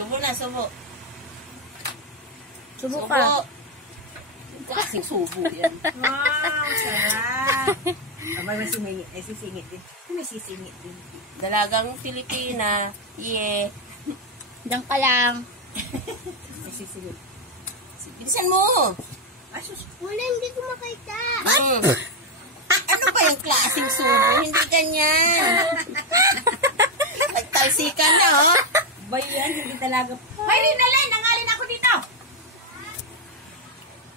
Subo na, subo. Subo ka. Kasing subo yan. Wow, sarap. Abay, may sisingit. Ay, sisingit din. May sisingit din. Dalagang Pilipina. Yeah. Diyan ka lang. May sisingit. Bilisan mo. Ay, sus. Wala, hindi ko makita. Ano ba yung klaseng subo? Hindi ganyan. Nagtalsikan na, oh. Ba yan, hindi talaga. Hoy, Rinalyn, nangalin ako dito.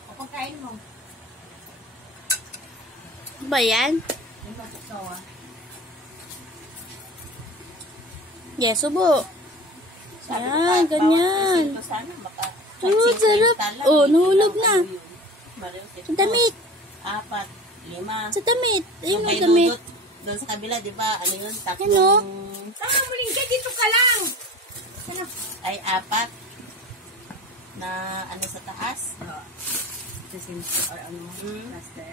O, pagkain mo. Ano ba yan? Yung magsasawa. Yes, subo. Sabi ko, Yan, ganyan. Sana maka... Sarap. Oh, nahulog na. Sa Sa damit. 4, 5. Sa damit. Ayun Kay ang damit. Dudut, doon sa kabila, di ba? Ano yun? Tatlong... Ano? Tama mo, Lingga, dito ka lang. Ay, 4. Na ano sa taas. Sisingit or ano, plaster.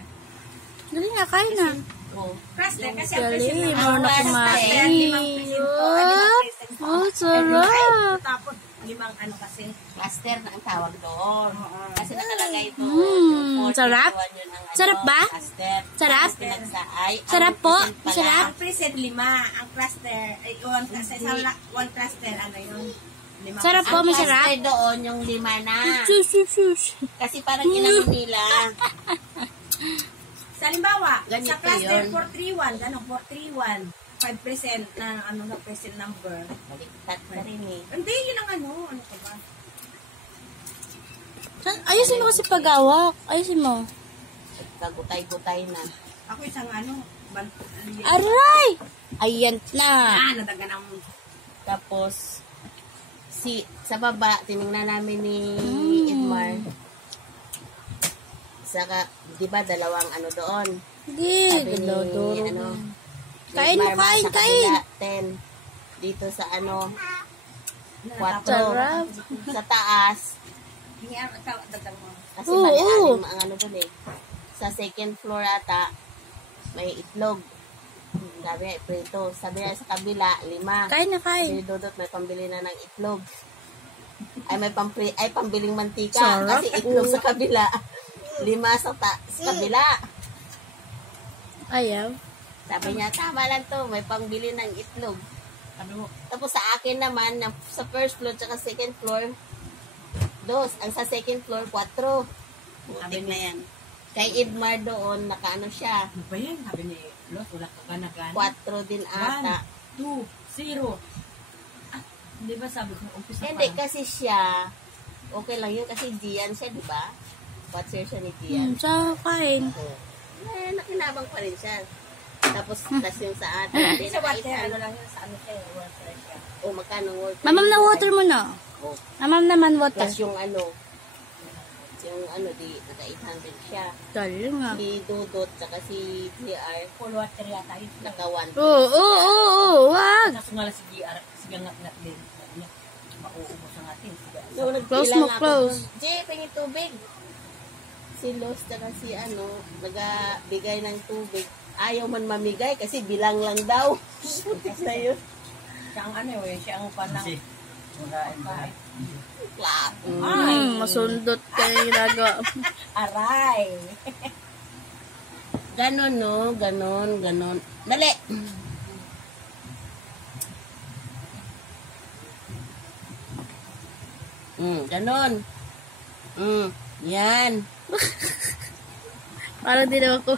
Dali nga, kain na. Oh. Plaster, kasi ang Dali, presyo mo na kumain. Oh, sarap. Tapos, 5 ano kasi. Cluster na ang tawag doon. Kasi nakalagay ito. Sarap? Sarap ba? Cluster. Sarap? Pinagsaay. Sarap po? Sarap? Ang present 5, ang cluster, ay 1 cluster, ano yun? 5. Sarap po, Ang masarap. cluster doon, yung 5 na. Sus. Kasi parang inano nila. Sa halimbawa, Ganito sa cluster yun. 431, gano'n, 431, 5% na ano na present number. Baliktad na rin eh. Hindi, yun ang ano ka ba? Ayusin mo kasi pag-awak. Ayusin mo. Kagutay-gutay na. Ako isang ano, Aray! Ayan na. nadagan ang Tapos, sa baba, tinignan namin ni Edmar. Saka, di ba, dalawang ano doon? Sige, Sabi ni, gulodoro. ano, Kain mo, Edmar, kain, sa kain. kabila, 10. Dito sa ano, 4. Sarap. Sa taas. dagang mo. Kasi Oo, mali-aling ang ano doon eh. Sa second floor ata, may itlog. Sabi, prito. Sabi niya sa kabila, 5. Kain na, Sabi kain. ni Dodot, may pambili na ng itlog. Ay, pambiling mantika. Sarap. Kasi itlog sa kabila. 5 sa kabila. Ayaw. Sabi niya, tama lang to. May pangbili ng itlog. Ano? Tapos sa akin naman, sa first floor tsaka second floor, 2. Ang sa second floor, 4. Butik na yan. Kay Edmar doon, nakaano siya. Ano ba yan? Sabi ni Los, wala ka ba na gana? 4 din ata. 1, 2, 0. Ah, di ba sabi ko, umpisa Hindi, pa. kasi siya, okay lang yun kasi Gian siya, di ba? Watcher siya ni Gian. Sa kain. Nakinabang pa rin siya. Tapos, tas yung sa atin. Hindi sa water, ano lang yun, sa ano siya, water siya. O, magkano water? Mamam na water mo na. O, Mamam naman water. plus yung di, naka 800 siya. Dali nga. Si Dudot, saka si GR, Full water yata yun. naka 1. Oo, wag. Kaso nga lang si GR, sige ngat-ngat din. Ano, mauubos ang atin. So, Close nagbilang mo, ako close. dun. Jay, pingin tubig. Si Los, saka si nagabigay ng tubig. Ayaw man mamigay kasi bilang lang daw. Na yun. Siya ang ano eh, siya ang panang. Clap. Masundot kayo ginagawa. Aray! Ganon, no? Ganon. Dali! Ganon. Yan. Parang di naman ko.